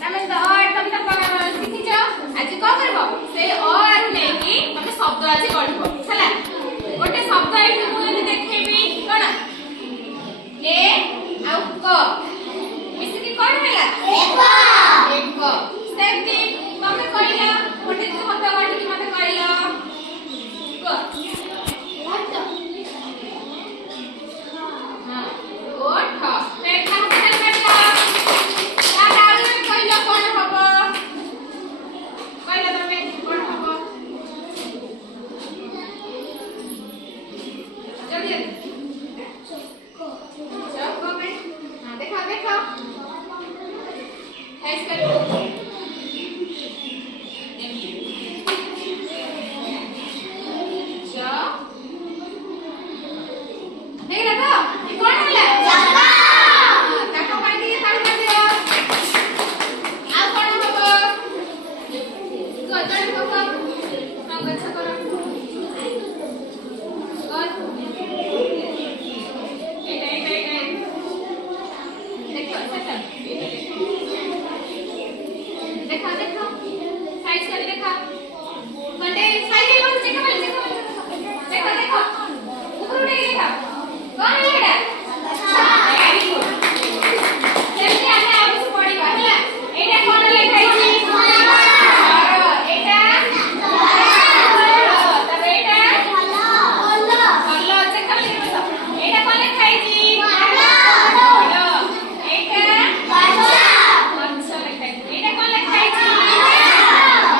तमे तो तमे तो शिखिच आज को करबो से और नै कि तमे शब्द आज गढिबो हला गोटे शब्द एठी मु यदि देखैबी कोन ए आउ क मिसकी कोन हैला